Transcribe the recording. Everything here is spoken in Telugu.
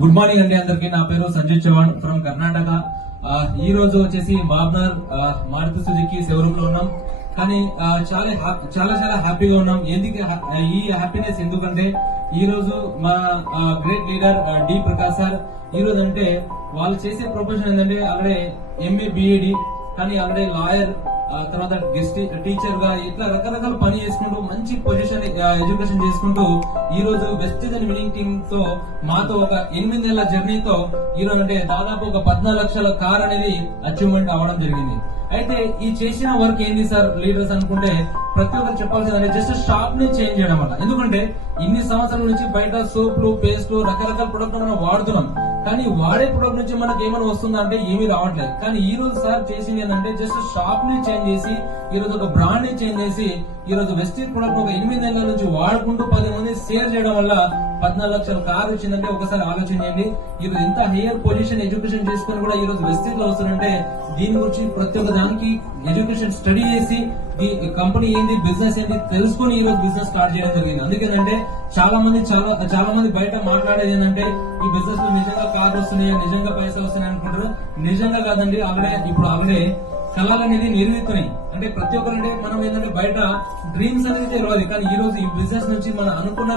గుడ్ మార్నింగ్ అండి అందరికి. నా పేరు సంజయ్ చౌహాన్ ఫ్రమ్ కర్ణాటక. ఈ రోజు వచ్చేసి బాబ్నర్ మారుతి సుజుకి షోరూమ్ లో ఉన్నాం. కానీ చాలా చాలా చాలా హ్యాపీగా ఉన్నాం. ఈ హ్యాపీనెస్ ఎందుకంటే ఈ రోజు మా great leader D Prakash sir ఈ రోజు అంటే వాళ్ళు చేసే ప్రొఫెషన్ ఏంటంటే అక్కడే ఎంఏ బిఏడి, కానీ అక్కడే లాయర్, తర్వాత గెస్ట్ టీచర్ గా ఇట్లా రకరకాల పని చేసుకుంటూ మంచి పొజిషన్ ఎడ్యుకేషన్ చేసుకుంటూ ఈ రోజు వెస్టేజ్ అండ్ విన్నింగ్ టీమ్ తో మాతో ఒక 8 నెలల జర్నీతో ఈ రోజు అంటే దాదాపు ఒక 14 లక్షల కార్ అనేది అచీవ్మెంట్ అవ్వడం జరిగింది. అయితే ఈ చేసిన వర్క్ ఏంది సార్ లీడర్స్ అనుకుంటే ప్రతి ఒక్కరు చెప్పాల్సిందంటే జస్ట్ షాప్ ని చేంజ్ చేయడం వల్ల. ఎందుకంటే ఇన్ని సంవత్సరాల నుంచి బయట సోప్లు, పేస్ట్లు, రకరకాల ప్రొడక్ట్ మనం వాడుతున్నాం, కానీ వాడే ప్రొడక్ట్ నుంచి మనకి ఏమైనా వస్తుందా అంటే ఏమీ రావట్లేదు. కానీ ఈ రోజు సార్ చేసింది ఏంటంటే జస్ట్ షాప్ ని చేంజ్ చేసి ఈ రోజు ఒక బ్రాండ్ ని చేంజ్ చేసి ఈ రోజు వెస్టేజ్ ప్రొడక్ట్ ఒక 8 నెలల నుంచి వాడుకుంటూ 10 మంది షేర్ చేయడం వల్ల 14 లక్షల కారు వచ్చిందంటే ఒకసారి ఆలోచన చేయండి. ఈ రోజు ఎంత హైయర్ పొజిషన్ ఎడ్యుకేషన్ చేసుకుని కూడా ఈ రోజు వెస్టేజ్ లో వస్తుందంటే దీని గురించి ప్రతి ఒక్క దానికి ఎడ్యుకేషన్ స్టడీ చేసి ఈ కంపెనీ ఏంది, బిజినెస్ ఏంది తెలుసుకుని ఈ రోజు బిజినెస్ స్టార్ట్ చేయడం జరిగింది. అందుకేంటంటే చాలా మంది బయట మాట్లాడేది ఏంటంటే ఈ బిజినెస్ లో నిజంగా కార్లు వస్తున్నాయి, నిజంగా పైసలు వస్తున్నాయి అనుకుంటారు. నిజంగా కాదండి. ఆల్రెడీ కళలు అనేది నిర్మితున్నాయి. అంటే ప్రతి ఒక్కరు అంటే మనం ఏంటంటే బయట డ్రీమ్స్ అనేది తెలియదు, కానీ ఈ రోజు ఈ బిజినెస్ నుంచి మనం అనుకున్న